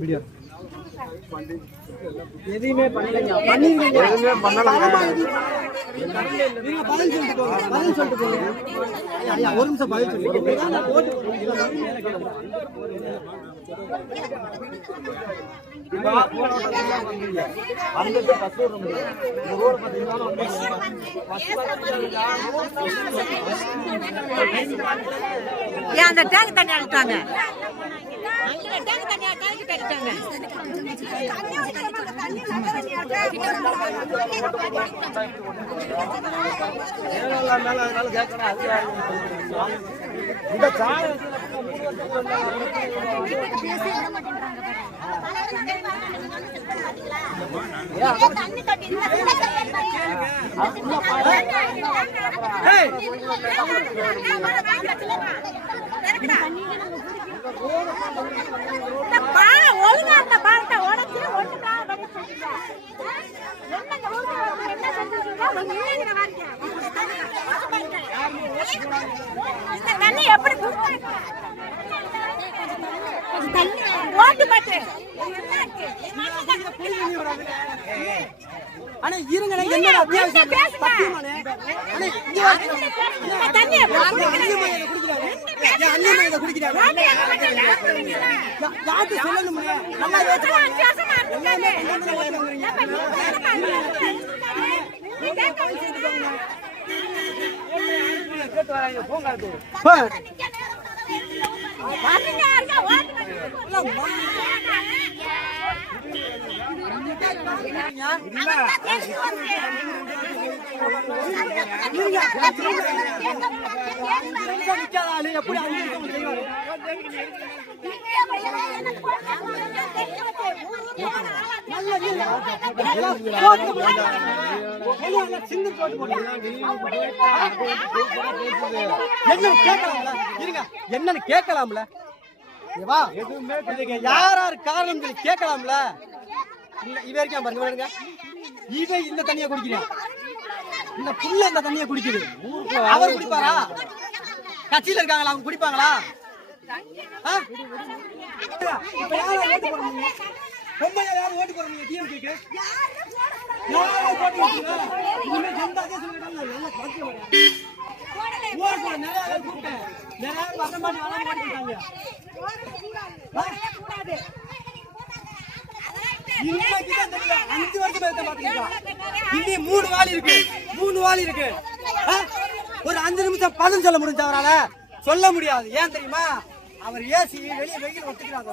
Video எதுவுமே பண்ணலைங்க. பண்ணிருக்கீங்க, எதுவுமே பண்ணலாம். நீங்க பதில் சொல்லிட்டு போங்க, பதில் சொல்லிட்டு போங்க. ஐயா ஒரு நிமிஷம் பதில் சொல்லுங்க. அந்த டேங்க் தண்ணி அடித்தாங்க, டேங்க் தண்ணி அடித்தாங்க. தண்ணி எப்படி ஆனா இருங்க, என்னோட அத்தியாவசியம் என்னன்னு கேட்கலாம்ல, யார் யார் காரணம் கேட்கலாம்ல. இவ இருக்கா பாருங்க, இவன் இந்த தண்ணியை குடிக்கிறான், இந்த புள்ள இந்த தண்ணியை குடிக்குது. அவர் குடிப்பாரா? கட்சியில இருக்காங்களா, அவங்க குடிப்பாங்களா? இப்ப யாரும் ஓட்டு போடுறீங்க? பொம்மையா யாரும் ஓட்டு போடுறீங்க? டிஎம்கேக்கு யாரும் போட்டு இனிமே எந்த நிறைய பேர் கூப்பிட்டேன், நிறைய பேர் வர மாட்டேன் ஓடிட்டாங்க. அஞ்சு வருஷம் இன்னும் 3 வாலி இருக்கு, 3 வாலி இருக்கு. ஒரு 5 நிமிஷம் பதில் சொல்ல முடிஞ்சு அவரால சொல்ல முடியாது. ஏன் தெரியுமா? அவர் ஏசி வெளியே வெயில் ஒத்துக்கிறாங்க.